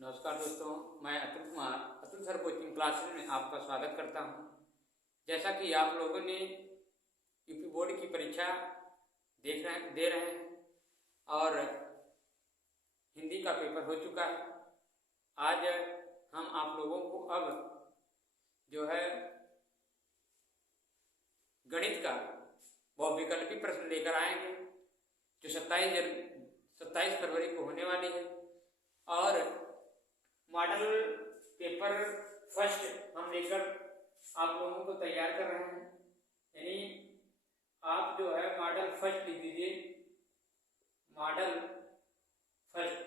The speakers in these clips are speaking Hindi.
नमस्कार दोस्तों, मैं Atul Kumar Atul sir coaching classes में आपका स्वागत करता हूं। जैसा कि आप लोगों ने यूपी बोर्ड की परीक्षा दे रहे हैं और हिंदी का पेपर हो चुका है। आज हम आप लोगों को अब जो है गणित का बहुविकल्पी प्रश्न लेकर आएंगे, जो 27 फरवरी को होने वाली है। और मॉडल पेपर फर्स्ट हम लेकर आप लोगों को तैयार कर रहे हैं। यानी आप जो है मॉडल फर्स्ट लिख दीजिए। मॉडल फर्स्ट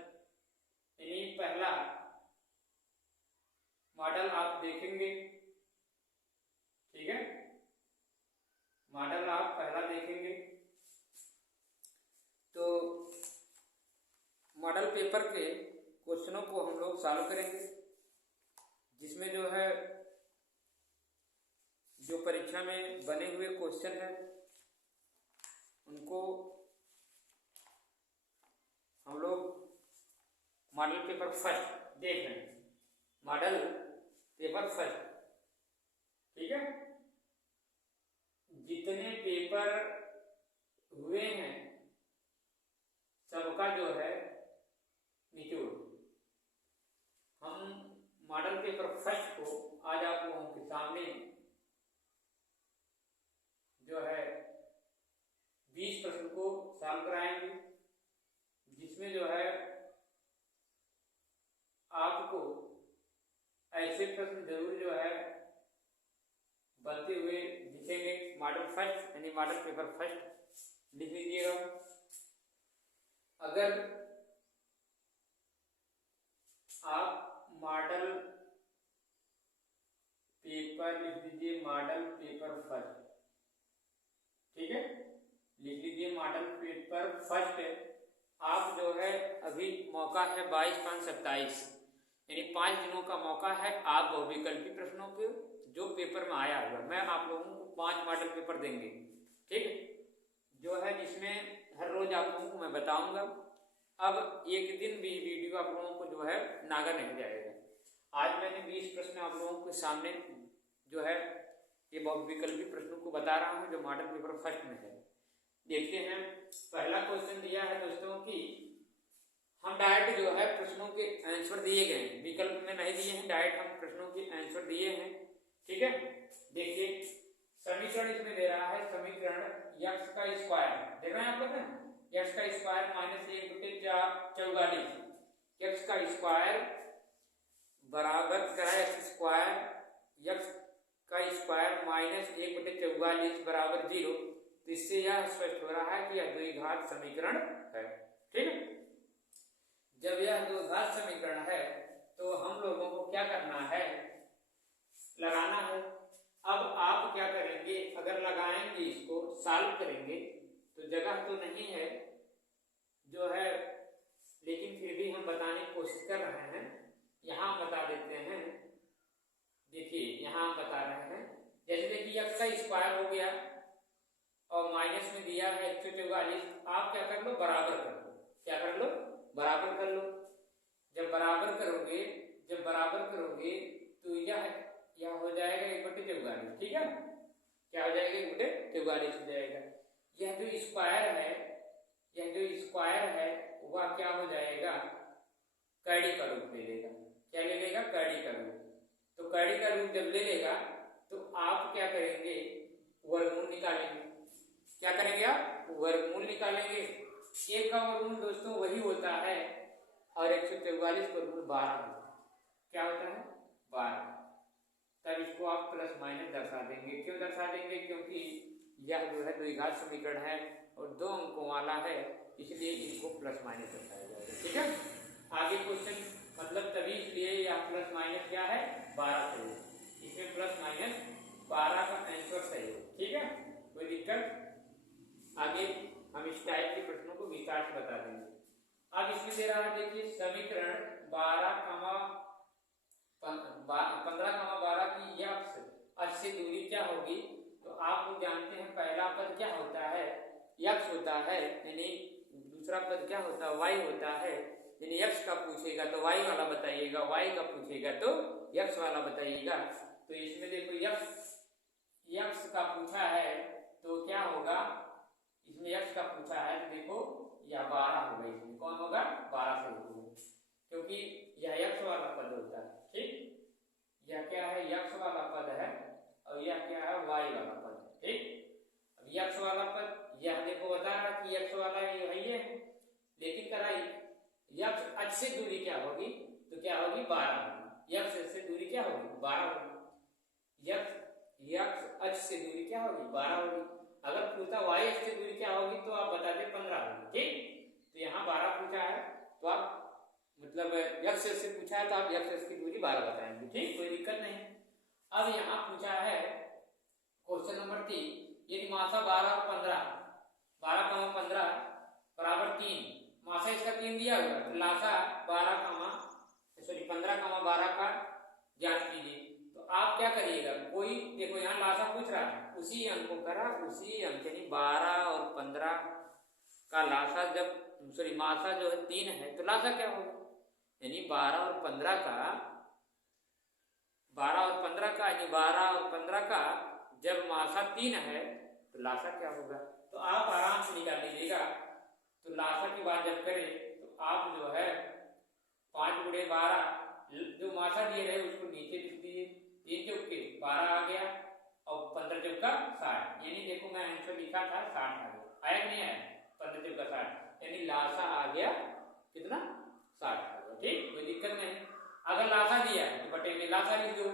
यानी पहला मॉडल आप देखेंगे, ठीक है। मॉडल आप पहला देखेंगे तो मॉडल पेपर के क्वेश्चनों को हम लोग सॉल्व करेंगे, जिसमें जो है जो परीक्षा में बने हुए क्वेश्चन हैं उनको हम लोग मॉडल पेपर फर्स्ट देख रहे हैं। मॉडल पेपर फर्स्ट, ठीक है। जितने पेपर हुए हैं सबका जो है निचोड़। हम मॉडल पेपर फर्स्ट को आज आप लोगों के सामने जो है 20 प्रश्न को सॉल्व कराएंगे, जिसमें जो है आपको ऐसे प्रश्न जरूर जो है बनते हुए दिखेंगे। मॉडल फर्स्ट यानी मॉडल पेपर फर्स्ट लिख लीजिएगा। अगर आप मॉडल पेपर लिख दीजिए, मॉडल पेपर फर्स्ट, ठीक है, लिख लीजिए मॉडल पेपर फर्स्ट। आप जो है अभी मौका है 22/5/27 यानी 5 दिनों का मौका है। आप बहुविकल्पी प्रश्नों के जो पेपर में आया हुआ, मैं आप लोगों को 5 मॉडल पेपर देंगे, ठीक, जो है जिसमें हर रोज आप लोगों को मैं बताऊंगा। अब एक दिन भी वीडियो आप लोगों को जो है नागा नहीं जाएगा। आज मैंने 20 प्रश्न आप लोगों के सामने जो है ये बहुविकल्पी प्रश्नों को बता रहा हूं, जो मॉडल पेपर फर्स्ट में है। देखते हैं, पहला क्वेश्चन दिया है दोस्तों कि हम डायरेक्ट जो है प्रश्नों के आंसर दिए गए हैं, विकल्प में नहीं दिए हैं, डायरेक्ट हम प्रश्नों के आंसर दिए हैं, ठीक है। देखिए समीकरण इसमें दे रहा है, समीकरण x का स्क्वायर देख रहे हैं आप लोग ना, x का स्क्वायर -1/4 x का स्क्वायर बराबर क्या है, x स्क्वायर -1/44 बराबर 0। तो इससे यह स्पष्ट हो रहा है कि यह द्विघात समीकरण है, ठीक है। जब यह द्विघात समीकरण है तो हम लोगों को क्या करना है, लगाना है। अब आप क्या करेंगे, अगर लगाएंगे इसको सॉल्व करेंगे तो जगह तो नहीं है जो है, लेकिन फिर भी हम बताने की कोशिश कर रहे हैं। यहां बता देते हैं, देखिए यहां हम बता रहे हैं, जैसे देखिए x का स्क्वायर हो गया और माइनस में दिया है 144। आप क्या कर लो, बराबर कर लो। क्या कर लो, बराबर कर लो। जब बराबर करोगे तो यह हो जाएगा 1/44, ठीक है। क्या हो जाएगा, 1/44 हो जाएगा। यह जो स्क्वायर है वह क्या हो जाएगा, कड़ी का रूप ले लेगा। क्या ले लेगा, कड़ी का रूप। तो कड़ी का रूप जब ले लेगा तो आप क्या करेंगे, वर्गमूल निकालेंगे। क्या करेंगे, आप वर्गमूल निकालेंगे। एक का वर्गमूल दोस्तों वही होता है और 144 वर्गमूल 12 होता है। क्या होता है, 12। तब इसको आप प्लस माइनस दर्शा देंगे। क्यों दर्शा देंगे, क्योंकि यह जो है द्विघात समीकरण है और 2 अंकों वाला है, इसलिए इनको प्लस माइनस दर्शाया जाएगा, ठीक है। आगे क्वेश्चन मतलब तभी इसलिए यह प्लस माइनस क्या है, 12 सही है। इसमें प्लस माइनस 12 का आंसर सही है, ठीक है, कोई दिक्कत। आगे हम इस टाइप के प्रश्नों को विस्तार से बता देंगे। अब इसमें दे रहा है, देखिए समीकरण 15,12 की अक्ष से दूरी क्या होगी। तो आप लोग जानते हैं पहला पद क्या होता है, x होता है, यानी दूसरा पद क्या होता है, y होता है, यानी x का पूछेगा तो y वाला बताइएगा, y का पूछेगा तो x वाला बताइएगा। तो इसमें देखो x का पूछा है तो क्या होगा, इसमें x का पूछा है तो देखो यह 12 होगा, इसमें कौन होगा 12 से होगा, क्योंकि यह x वाला पद होता है। ठीक, यह क्या है x वाला पद है और यह क्या है y वाला पद है। ठीक, अब x वाला पद यह देखो बता रहा कि x वाला ये है ये, लेकिन कराई x अक्ष से दूरी क्या होगी तो क्या होगी 12 होगी, x से दूरी क्या होगी 12 होगी, x अक्ष से दूरी क्या होगी 12 होगी। अगर पूछा y अक्ष से दूरी क्या होगी तो आप बता दे 15 होगी। ठीक, तो यहाँ 12 पूछा है तो आप मतलब x से पूछा है तो आप x की दूरी 12 बताएंगे। ठीक, कोई दिक्कत नहीं। अब यहाँ पूछा है क्वेश्चन नंबर 3, यदि मासा 12 और 15 12, 15 बराबर 3, मासा इसका 3 दिया हुआ तो लासा 15, 12 का ज्ञात कीजिए। तो आप क्या करिएगा, कोई देखो यहाँ लासा पूछ रहा है, उसी अंक को करा, उसी अंक यानी 12 और 15 का लासा जब मासा जो है 3 है तो लासा क्या होगा, यानी 12 और 15 का यानी 12 और 15 का जब मासा 3 है तो लासा क्या होगा। तो आप आराम से निकाल लीजिएगा। तो लासा की बात जब करें तो आप जो है 5 गुणे 12 जो मासा दिए रहे उसको नीचे लिख दिए, 3 चौके 12 आ गया और 15 चौका 60, यानी देखो मैं आंसर लिखा था 60 आ गया, आया नहीं आया 15 चौका 60, यानी लासा आ गया कितना 60 आ गया। ठीक, कोई दिक्कत नहीं। अगर लासा दिया है तो बटे में लासा लिख दो,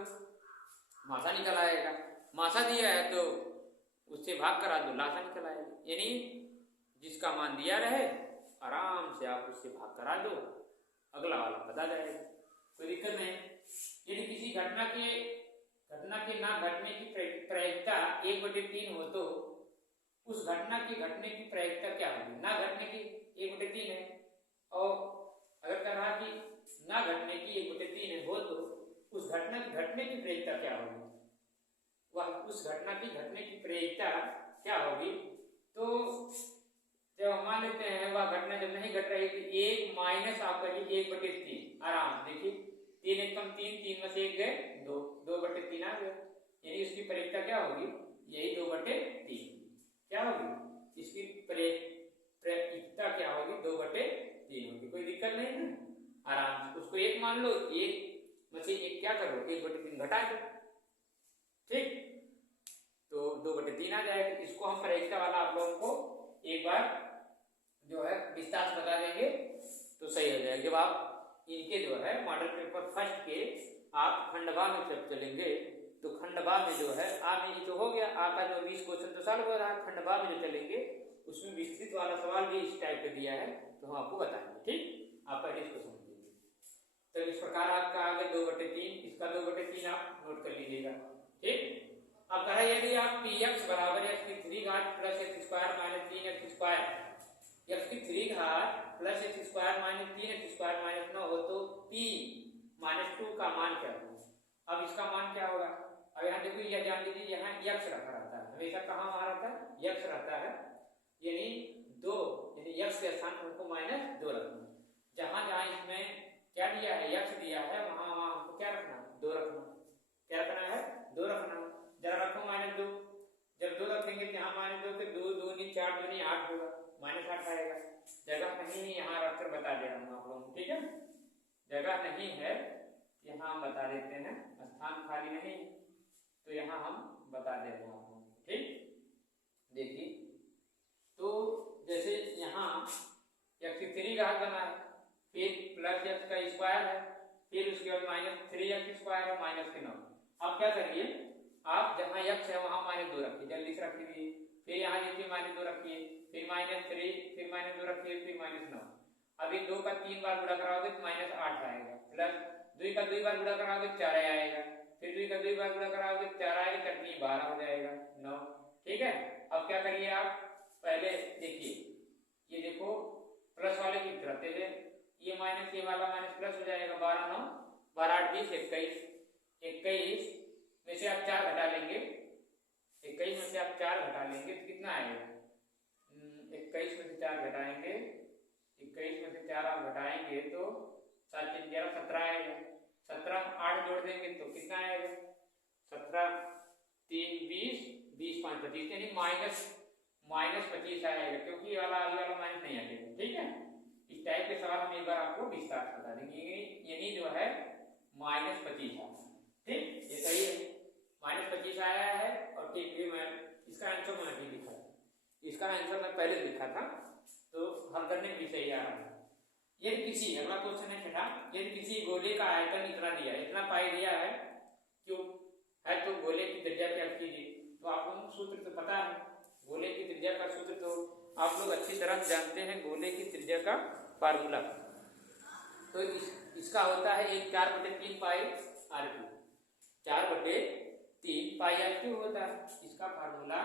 मासा निकल आएगा, मासा दिया है तो उससे भाग करा दो, लासा निकल आएगा। यानी जिसका मान दिया रहे आराम से आप उससे भाग करा दो, अगला वाला बता जाएगा, कोई दिक्कत नहीं। यदि किसी घटना के ना घटने की प्रायिकता 1/3 हो तो उस घटना के घटने की प्रायिकता क्या होगी, ना घटने की 1/3 है और अगर कहा कि ना घटने की 1/3 हो तो उस घटना की घटने की प्रायिकता क्या होगी, वह उस घटना की घटने की प्रायिकता क्या होगी। तो जब हम मान लेते हैं वह घटना जब नहीं घट रही थी 1 माइनस आप करिए 1/3, आराम देखिए 3 एकम 3, 3 में से 1 गए 2, 2/3 आ गया, यानी उसकी प्रायिकता क्या होगी यही 2/3 क्या होगी, इसकी प्रायिकता क्या होगी 2/3 होगी, कोई दिक्कत नहीं है। आराम से उसको 1 मान लो, 1 में से 1 क्या करो 1/3 घटा दो। ठीक, तो 2/3 आ जाएगा। इसको हम प्रायिकता वाला आप लोगों को एक बार जो है विस्तार से बता देंगे तो सही हो जाएगा। जब आप इनके जो है मॉडल पेपर फर्स्ट के आप खंडवा में जब चलेंगे तो खंडवा में जो है आप ये तो हो गया आपका जो 20 क्वेश्चन तो सॉल्व हो रहा है, खंडवा में जो चलेंगे उसमें विस्तृत वाला सवाल भी इस टाइप का दिया है तो हम आपको बताएंगे। ठीक, आप पहले इसको समझिए। तो इस प्रकार आपका आ गया 2/3, इसका 2/3 आप नोट कर लीजिएगा। ठीक, अब कहा यदि आप px बराबर x³ plus x² minus 3x² x³ plus x² minus 3x² minus 9 हो तो p माइनस 2 का मान क्या होगा। अब इसका मान क्या होगा, अब यहाँ देखो यह जान लीजिए यहाँ x रखा रहता है, हमेशा कहाँ वहां रहता है x रहता है, यानी 2 यानी x के स्थान पर हमको -2 रखना। जहां जहां इसमें क्या दिया है x दिया है वहां वहां हमको क्या रखना 2 रखना, क्या रखना है 2 रखना। जरा रखो -2, जब 2 रखेंगे तो यहाँ -2 तो 2 2 नहीं 4 2 नहीं 8 होगा, -8 आएगा। जगह नहीं है यहाँ रखकर बता दे रहा हूँ आप लोगों को। ठीक है, जगह नहीं है यहाँ हम बता देते हैं, स्थान खाली नहीं तो यहाँ हम बता दे रहे हैं आप लोगों को। ठीक, देखिए तो जैसे यहाँ x³ बना है, फिर प्लस x² है, फिर उसके बाद -3x² है -9। अब क्या करिए आप जहाँ x है वहां -2 रखिए, जल्दी से रख लीजिए। फिर यहाँ देखिए -2 रखिए, फिर -3, फिर -2 रखिए, फिर -9। अभी 2 का 3 बार गुणा कराओगे तो -8 आएगा, प्लस 2 का 2 बार गुणा कराओगे 4 आएगा, फिर 2 का 2 बार गुणा कराओगे 4 आएगा, 4 12 हो जाएगा 9। ठीक है, अब क्या करिए आप पहले देखिए ये देखो प्लस वाले की तरफ से ये माइनस ये वाला माइनस प्लस हो जाएगा, 12 9 12 8 20 21 21 में से आप 4 घटा लेंगे, 21 में से आप 4 घटा लेंगे तो कितना आएगा 21 में से 4 घटाएंगे 21 21 में से 4 आप घटाएंगे तो 7 3 11 17 आएगा। 17 में 8 जोड़ देंगे तो कितना आएगा? 17 3 20 20 5 25, यानी माइनस 25 आएगा, क्योंकि ये वाला माइनस नहीं आएगा। ठीक है, इस टाइप के सवाल हम एक बार आपको विस्तार से बता देंगे, यानी जो है -25 आया। ठीक, ये सही है, -25 आया है। और ठीक भी मैं इसका आंसर मैंने नहीं लिखा, इसका आंसर मैं पहले लिखा था, तो हल करने में भी सही आ रहा है। यदि किसी, अगला क्वेश्चन है छठा, यदि किसी गोले का आयतन इतना दिया है, इतना पाई दिया है क्यों है, तो गोले की त्रिज्या क्या कीजिए। तो आपको सूत्र तो पता है, गोले की त्रिज्या का सूत्र तो आप लोग अच्छी तरह जानते हैं, गोले की त्रिज्या का फार्मूला। तो इसका होता है 4/3 पाई r3, 4/3 पाई r3 होता है। इसका फार्मूला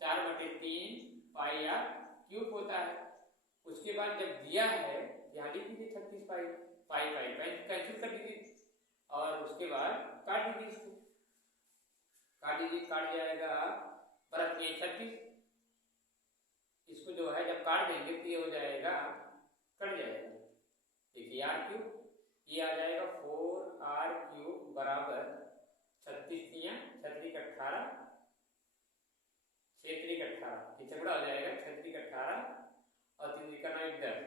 4/3 पाई r3 होता है। उसके बाद जब दिया है, यहाँ लिख दीजिए 36 पाई कैंसिल कर दीजिए, और उसके बाद काट दीजिए, इसको काट दीजिए, काट जाएगा परत 36। इसको जो है जब काट देंगे तो ये हो जाएगा, कट जाएगा। देखिए r3, ये आ जाएगा 4r3 बराबर 36 36 18 6 3 18, ये चकड़ा हो जाएगा 6 3 18 और 3 3 9 10,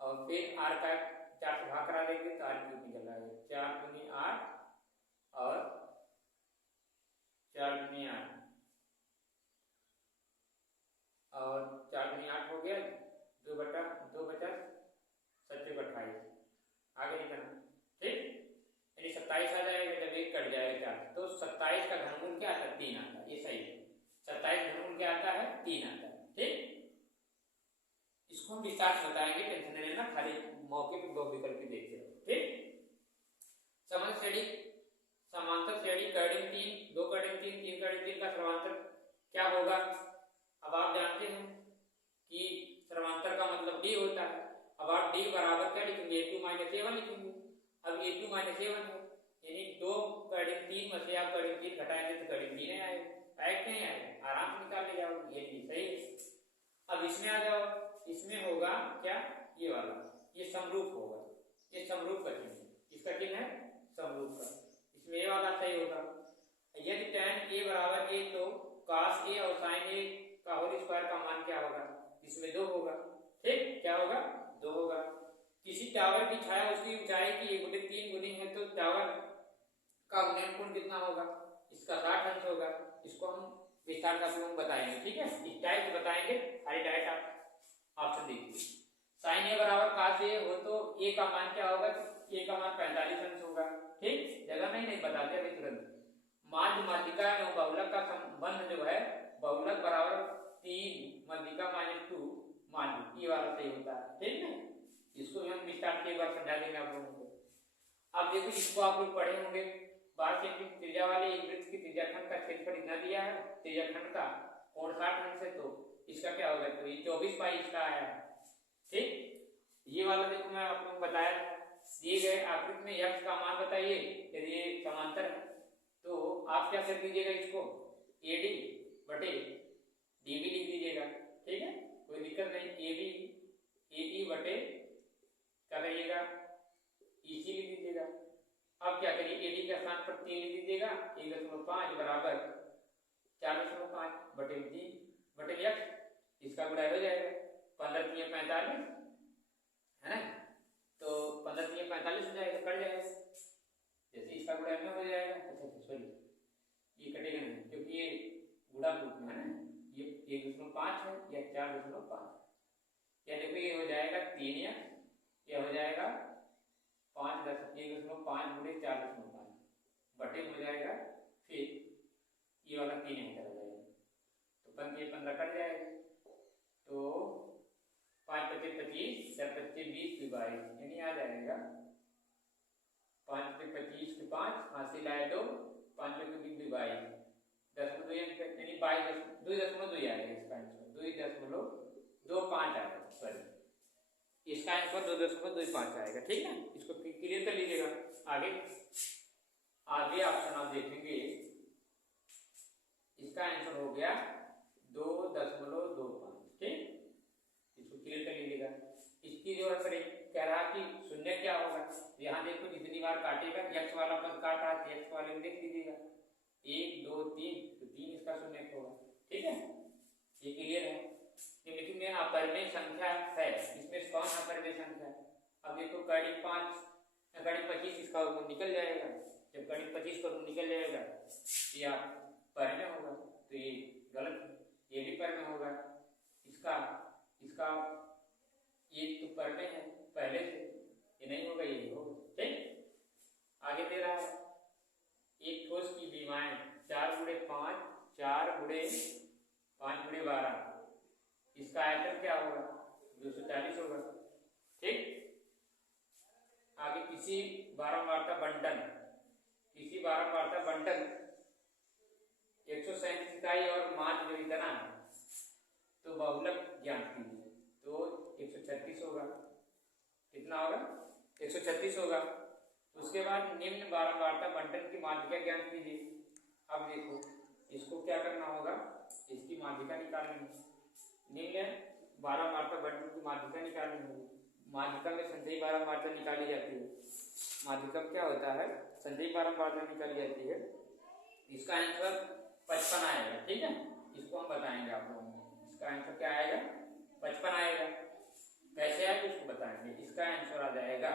और फिर r का 4 से भाग करा देंगे तो r3 निकल आएगा 4 दूनी 8 और 4 दूनी 8 और 4 दूनी 8 हो गया, 2 बचा 7 28, आगे नहीं करना। ठीक, यानी 27 आ जाएगा, जब एक कट जाएगा 4, तो 27 का घनमूल क्या आता है? 3 आता है, ये सही है। 27 घनमूल क्या आता है? 3 आता है। ठीक, इसको हम विस्तार से बताएंगे, टेंशन नहीं लेना, खाली मौके पर दो विकल्प ही देखते रहो। ठीक, समांतर श्रेणी कर्डिंग 3, 2 कर्डिंग 3, 3 कर्डिंग 3 का समांतर क्या होगा? अब आप जानते हैं कि समांतर का मतलब d होता है। अब आप d बराबर क्या लिखेंगे? a2 - a1 लिखेंगे। अब a2 - a1 है, यानी 2 कर्डिंग 3 में से आप कर्डिंग 3 घटाएंगे तो कर्डिंग 3 आएगा, नहीं आएगा, आराम से निकाल ले जाओ, ये भी सही है। अब इसमें आ जाओ, इसमें होगा क्या? ये वाला, ये समरूप होगा, ये समरूप का चिन्ह है, इसका चिन्ह है समरूप का, इसमें ये वाला सही होगा। यदि tan a बराबर a, तो cos a और sin a का होल स्क्वायर का मान क्या होगा? इसमें 2 होगा। ठीक, क्या होगा? 2 होगा। किसी टावर की छाया उसकी ऊंचाई की 1/3 गुनी है, तो टावर का गुणनफल कितना होगा? इसका 60 अंश होगा। इसको हम विस्तार से आपको बताएंगे। ठीक है, इस टाइप बताएंगे, सारी डायरेक्ट आप ऑप्शन देखिए। sin a बराबर cos a हो तो a का मान क्या होगा? a का मान 45 अंश होगा। ठीक, जगह नहीं बताते अभी तुरंत। माध्य माध्यिका एवं बहुलक का संबंध जो है, बहुलक बराबर 3 माध्यिका -2 माध्य, ये वाला सही होता है। ठीक है, इसको हम विस्तार से एक बार समझा देंगे आप लोगों को। अब देखो, इसको आप लोग पढ़े होंगे, 12 सेंटीमीटर त्रिज्या वाले एक वृत्त की त्रिज्याखंड का क्षेत्रफल इतना दिया है, त्रिज्याखंड का कोण 60 अंश है, तो इसका क्या होगा? तो ये 24 पाई इसका आया है। ठीक, ये वाला देखो मैं आप लोगों को बताया, दिए गए आकृति में x का मान बताइए, यदि ये समांतर है तो आप क्या कर दीजिएगा? इसको AD बटे DB लिख दीजिएगा। ठीक है, कोई दिक्कत नहीं, AE बटे क्या करिएगा? EC लिख दीजिएगा। अब क्या करिए? AD के स्थान पर 3 लिख दीजिएगा, 1.5 बराबर 4.5 बटे 3 बटे x, इसका गुणा हो जाएगा 15 3 45, है ना? तो 15 3 45 हो जाएगा, कट जाएगा, जैसे इसका गुणा में हो जाएगा। अच्छा सॉरी, ये कटेगा नहीं क्योंकि ये गुणा रूप में है ना, ये 1.5 है या 4.5, या देखो ये हो जाएगा 3 या ये हो जाएगा 5 10 1.5 गुणे 4.5 बटे हो जाएगा, फिर ये वाला 3 यहाँ चला जाएगा, तो 15 कट जाएगा, तो 5 25 25 7 25 20 22, यानी आ जाएगा 5 25 के 5 हाथ से लाए 2, 5 के 20 22, 10 यानी 22 2.2 आएगा इसका आंसर, 2.25 आएगा। सॉरी, इसका आंसर 2.25 आएगा। ठीक है, इसको क्लियर कर लीजिएगा। आगे ऑप्शन आप देखेंगे, इसका आंसर हो गया 2.25। ठीक, इसको क्लियर कर लीजिएगा। इस इसकी जरूरत पड़ेगी। कह रहा कि शून्य क्या होगा, यहाँ देखो जितनी बार काटेगा x वाला पद काटा तो x वाले में देख लीजिएगा 1 2 3 तो 3 इसका शून्य होगा। ठीक है, ये क्लियर है। लेकिन में अपरिमेय संख्या है, इसमें कौन अपरिमेय संख्या है? अब देखो कड़ी 5 कड़ी 25 इसका निकल जाएगा, जब कड़ी 25 का निकल जाएगा तो यह परिमेय होगा, तो ये गलत है, ये भी परिमेय होगा। इसका इसका ये तो परिमेय है पहले से, ये नहीं होगा, ये होगा। ठीक, आगे दे रहा है एक ठोस की विमाएं 4 गुणे 5 4 गुणे 5 गुणे 12, इसका आयतन क्या होगा? 240 होगा। ठीक, आगे किसी बारंबारता बंटन, किसी बारंबारता बंटन 137 इकाई और मान जो इतना है तो बहुलक ज्ञात कीजिए, तो 136 होगा। कितना होगा? 136 होगा। उसके बाद निम्न बारंबारता बंटन की माध्यिका ज्ञात कीजिए। अब देखो इसको क्या करना होगा, इसकी माध्यिका निकालनी है। निम्न बारंबारता बंटन की माध्यिका निकालनी होगी। माध्यिका में संचयी बारंबारता निकाली जाती है। माध्यिका क्या होता है? संचयी बारंबारता निकाली जाती है। इसका आंसर 55 आएगा। ठीक है, इसको हम बताएंगे आप लोगों को। इसका आंसर क्या आएगा? 55 आएगा। कैसे आएगा उसको बताएंगे। इसका आंसर आ जाएगा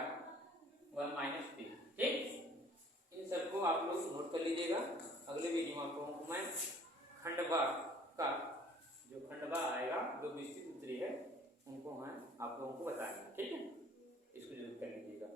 1 - 3। ठीक, इन सबको आप लोग नोट कर लीजिएगा। अगले वीडियो में आप लोगों को मैं खंडवा का जो खंडवा आएगा, जो विस्तृत उत्तरी है, उनको मैं आप लोगों को बताएंगे। ठीक है, इसको जरूर कर लीजिएगा।